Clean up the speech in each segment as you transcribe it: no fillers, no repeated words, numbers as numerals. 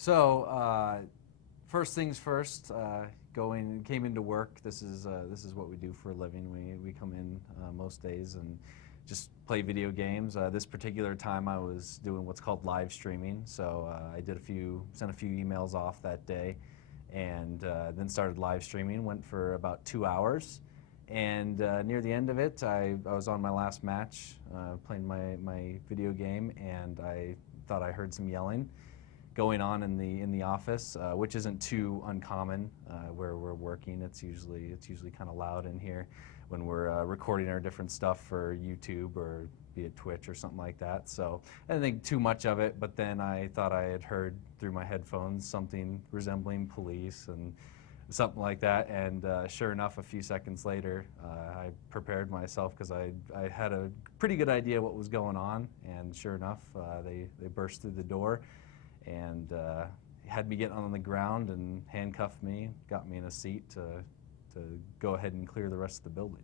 So first things first, came into work. This is what we do for a living. We come in most days and just play video games. This particular time I was doing what's called live streaming. So I sent a few emails off that day, and then started live streaming. Went for about 2 hours, and near the end of it, I was on my last match, playing my video game, and I thought I heard some yelling going on in the office, which isn't too uncommon where we're working. It's usually kind of loud in here when we're recording our different stuff for YouTube or be it Twitch or something like that. So I didn't think too much of it, but then I thought I had heard through my headphones something resembling police and something like that, and sure enough, a few seconds later, I prepared myself because I had a pretty good idea what was going on, and sure enough, they burst through the door and had me get on the ground and handcuffed me, got me in a seat to go ahead and clear the rest of the building.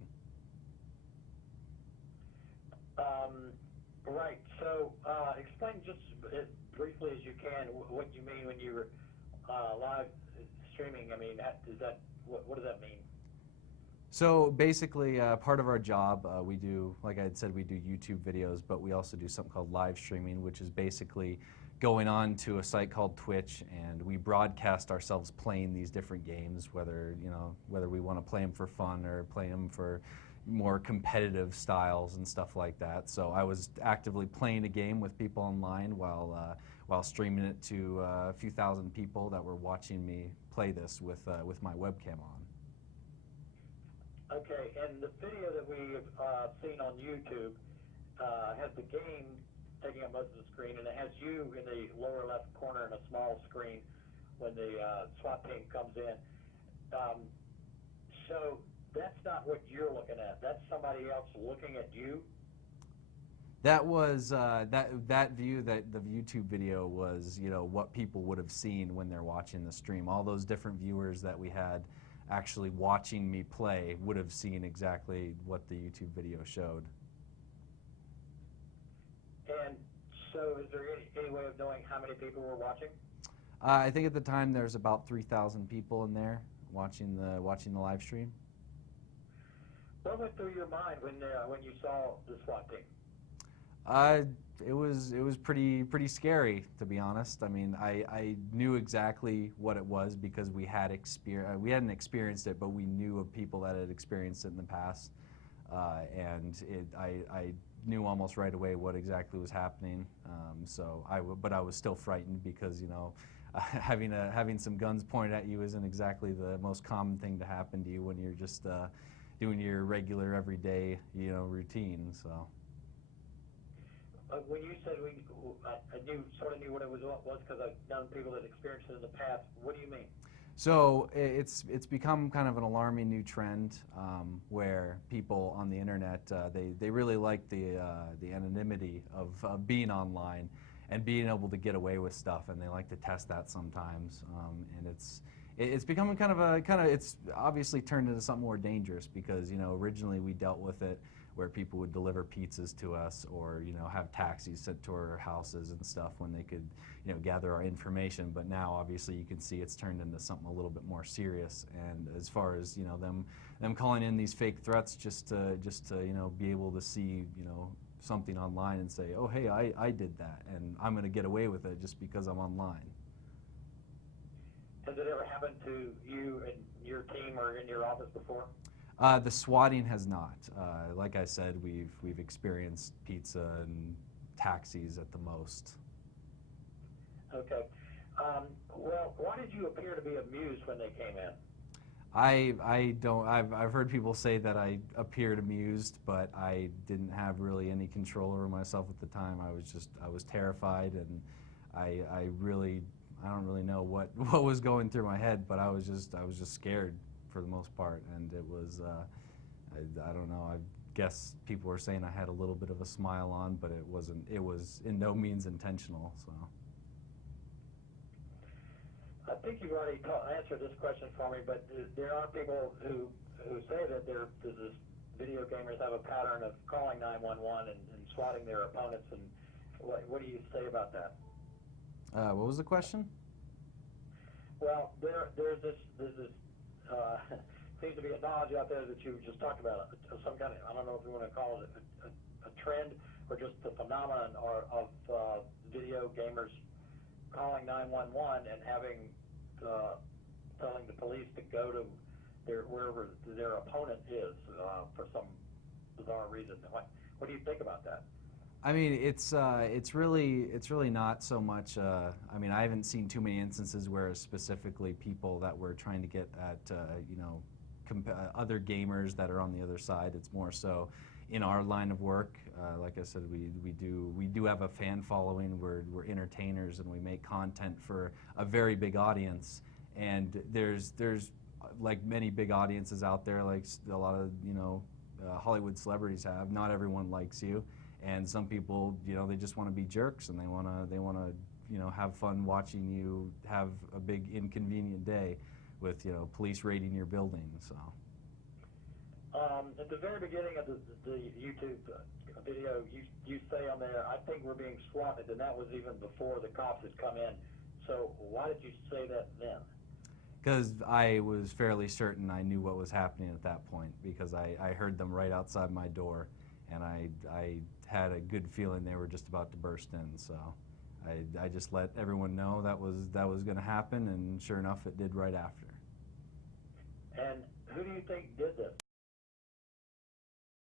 Right. So explain just as briefly as you can what you mean when you're live streaming. I mean, what does that mean? So basically, part of our job, we do, like I had said, we do YouTube videos, but we also do something called live streaming, which is basically going on to a site called Twitch, and we broadcast ourselves playing these different games, whether we want to play them for fun or play them for more competitive styles and stuff like that. So I was actively playing a game with people online while streaming it to a few thousand people that were watching me play this with my webcam on. Okay, and the video that we've seen on YouTube has the game taking up most of the screen, and it has you in the lower left corner in a small screen when the SWAT team comes in. So that's not what you're looking at. That's somebody else looking at you. That was that view, that the YouTube video was, what people would have seen when they're watching the stream. All those different viewers that we had actually watching me play would have seen exactly what the YouTube video showed. And so is there any way of knowing how many people were watching? I think at the time there's about 3,000 people in there watching the live stream. What went through your mind when you saw the SWAT team? It was pretty scary, to be honest. I mean, I knew exactly what it was because we hadn't experienced it, but we knew of people that had experienced it in the past, and I knew almost right away what exactly was happening. But I was still frightened because having some guns pointed at you isn't exactly the most common thing to happen to you when you're just doing your regular everyday routine. So. When you said I sort of knew what it was because I've known people that experienced it in the past. What do you mean? So it's become kind of an alarming new trend where people on the internet they really like the anonymity of being online and being able to get away with stuff, and they like to test that sometimes. And it's becoming it's obviously turned into something more dangerous because originally we dealt with it where people would deliver pizzas to us or have taxis sent to our houses and stuff when they could gather our information. But now obviously you can see it's turned into something a little bit more serious. And as far as them calling in these fake threats just to be able to see something online and say, oh hey, I did that and I'm going to get away with it just because I'm online. Has it ever happened to you and your team or in your office before? The swatting has not. Like I said, we've experienced pizza and taxis at the most. Okay. Well, why did you appear to be amused when they came in? I've heard people say that I appeared amused, but I didn't have really any control over myself at the time. I was terrified, and I don't really know what was going through my head, but I was just scared for the most part, and it was I don't know, I guess people were saying I had a little bit of a smile on, but it was in no means intentional. So I think you've already answered this question for me, but there are people who say that there's this video gamers have a pattern of calling 911 and swatting their opponents, and what do you say about that? What was the question? Well, there's this seems to be a knowledge out there that you just talked about, some kind of, I don't know if you want to call it a trend or just the phenomenon of video gamers calling 911 and having telling the police to go to wherever their opponent is for some bizarre reason. What do you think about that? I mean, it's really not so much. I mean, I haven't seen too many instances where specifically people that were trying to get at you know, other gamers that are on the other side. It's more so in our line of work. Like I said, we do have a fan following. We're entertainers and we make content for a very big audience. And there's like many big audiences out there, like a lot of, you know, Hollywood celebrities have. Not everyone likes you. And some people, you know, they just want to be jerks and they want to, you know, have fun watching you have a big inconvenient day with, you know, police raiding your building. So. At the very beginning of the YouTube video, you say on there, I think we're being swatted, and that was even before the cops had come in. So why did you say that then? Because I was fairly certain I knew what was happening at that point, because I heard them right outside my door, and I had a good feeling they were just about to burst in. So I just let everyone know that was going to happen, and sure enough, it did right after. And who do you think did this?